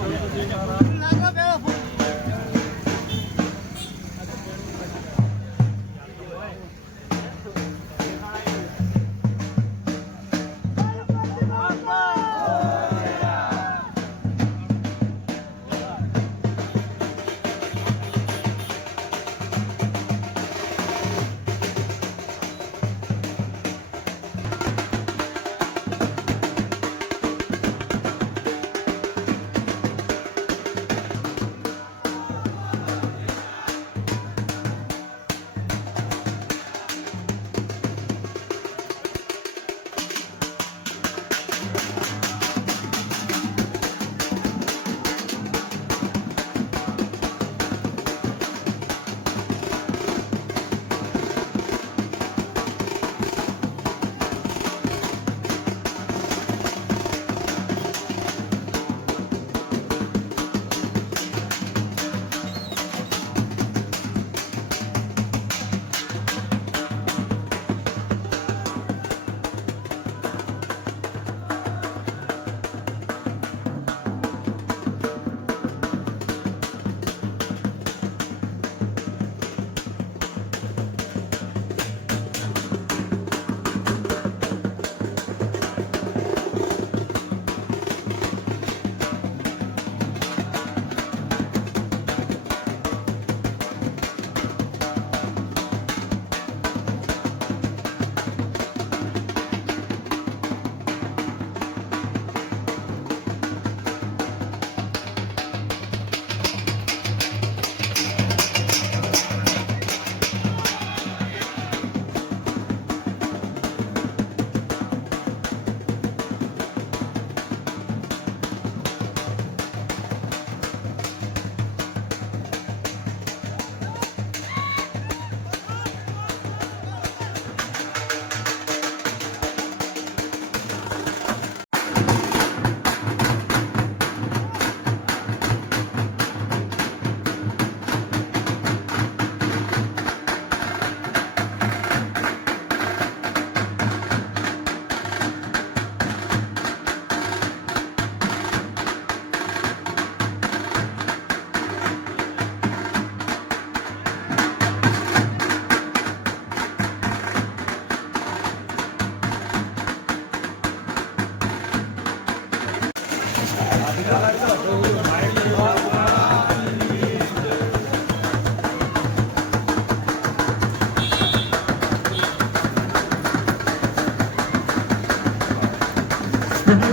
ਲਾਗਾ ਮੇਰਾ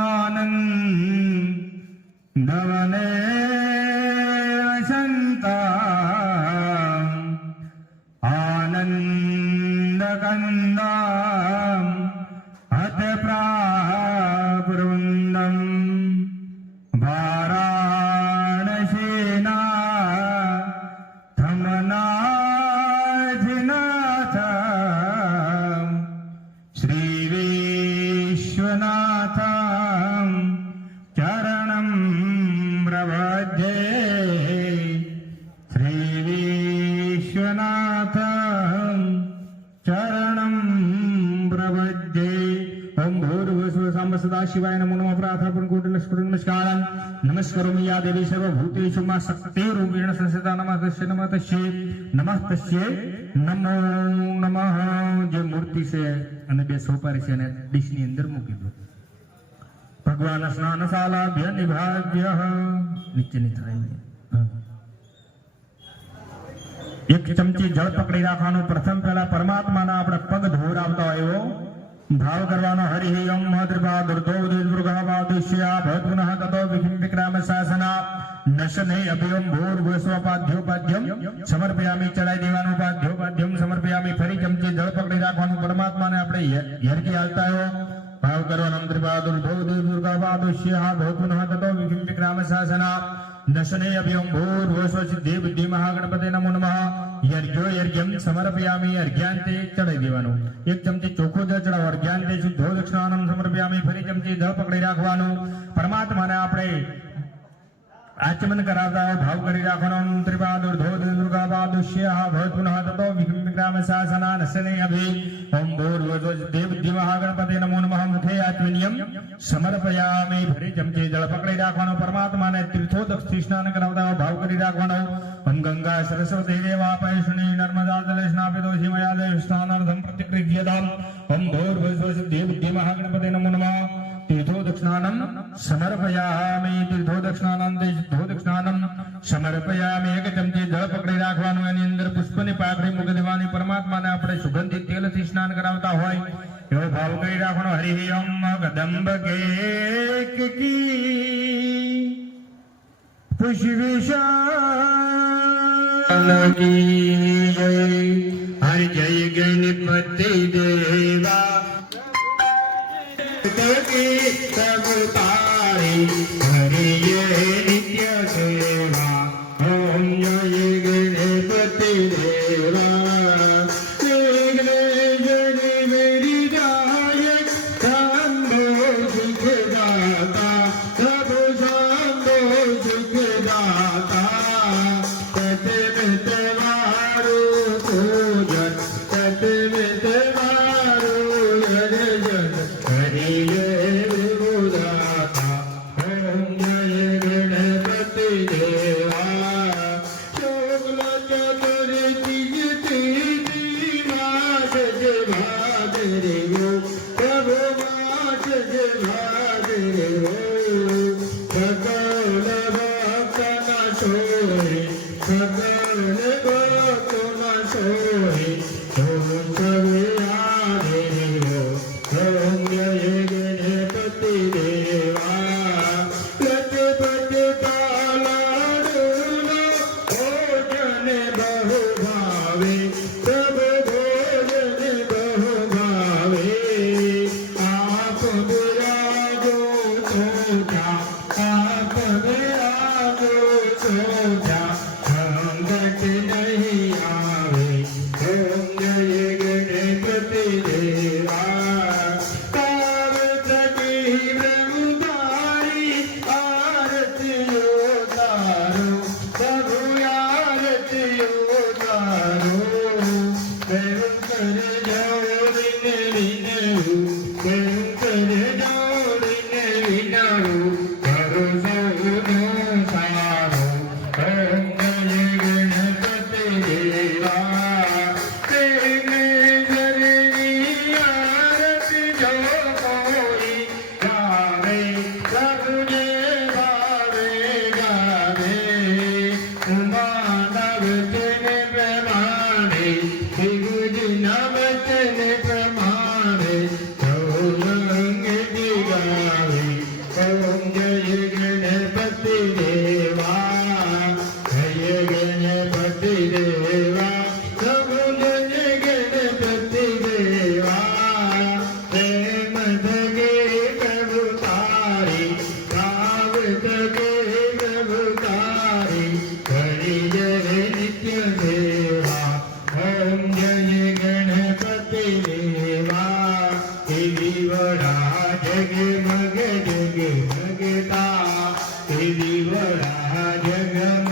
ஞானன் நவனே भूर्भुवस्व साम्ब सदा शिवाय नमो नमः प्रार्थना कोटि नमस्कारं नमस्करोमि या देवी सर्वभूतेषु मा शक्तिरूपेण संस्थिता नमः तस्यै नमः तस्यै નમઃ તસ્ય નમો નમઃ જે મૂર્તિ છે અને બે સોપારી છે એને ડીશની અંદર મૂકી દો ભગવાન સ્નાનશાલાભ્ય નિભાવ્ય નીચેની થાય હા. એક ચમચી જળ પકડી રાખવાનું પ્રથમ પહેલા પરમાત્માના આપણે પગ ધોવરાવતા હોય એવો ભાવ કરવાનો હરિ ઓમ મદ્રભા દુર્ધો દુર્ગા દુષ્યા ભવત પુનઃ તતો વિઘ્ન વિક્રામ શાસના નશને અભિયમ ભૂર ભૂસ્વપાધ્યોપાધ્યમ સમર્પયામી ચડાઈ દેવાનું પાધ્યોપાધ્યમ સમર્પયામી ફરી ચમચી જળ પકડી રાખવાનું પરમાત્માને આપણે યરકી હાલતા આવ્યો ભાવ કરવાનો ત્રિપા દુર્ધો દુર્ગા દુષ્યા ભવત પુનઃ તતો વિઘ્ન વિક્રામ શાસના નશને અભિયમ ભૂર ભૂસ્વ સિદ્ધિ બુદ્ધિ મહાગણપતિ નમો નમઃ યર્ઘ્યો યર્ઘ્યમ સમર્પયામિ અર્ઘ્યાંતે ચડાવી દેવાનું. એક ચમચી ચોખ્ખો જળ ચડાવો અર્ઘ્યાંતે શુદ્ધો દક્ષિણાનમ સમર્પયામિ ફરી ચમચી જળ પકડી રાખવાનું. પરમાત્માને આપણે આચમન કરાવતા ભાવ કરી રાખવાનો. ત્રિપાદુર ધોધ દુર્ગા પાદુષ્ય ભવત પુનઃ, તતો, વિક્રામ શાસના નસને અભિ, ઓમ ભૂર્ભુવ દેવ બુદ્ધિ ગણપતે નમો નમઃ સમર્પયામે ભરે જમચે જળ પકડી રાખવાનો પરમાત્માને તીર્થોદક્ષથી સ્નાન કરાવતા ભાવ કરી રાખવાનો હમ ગંગા સરસ્વતી દેવા પૈશુની નર્મદા જલે સ્નાપિતો શિવયા દેવ સ્નાનાર્થમ પ્રતિક્રિયતામ ભોર ભૂર્ભુવ દેવ દેવ મહાગણપતિ નમો નમઃ તીર્થો દક્ષિણાનમ સમર્પયામે તીર્થો દક્ષિણાનમ તીર્થો દક્ષિણાનમ સમર્પયામિ એક ચમચી જળ પકડી રાખવાનું એની અંદર પુષ્પની પાકડી મૂકી દેવાની પરમાત્માને આપણે સુગંધિત તેલથી સ્નાન કરાવતા હોય એવો ભાવ કરી રાખવાનો હરિ ઓમ કદંબ કી પુષ્પિશાલ કી જય હરિ જય ગણપતિ દેવા સબ તારી હરિયે જગે જગતા દેવી વડા જગમ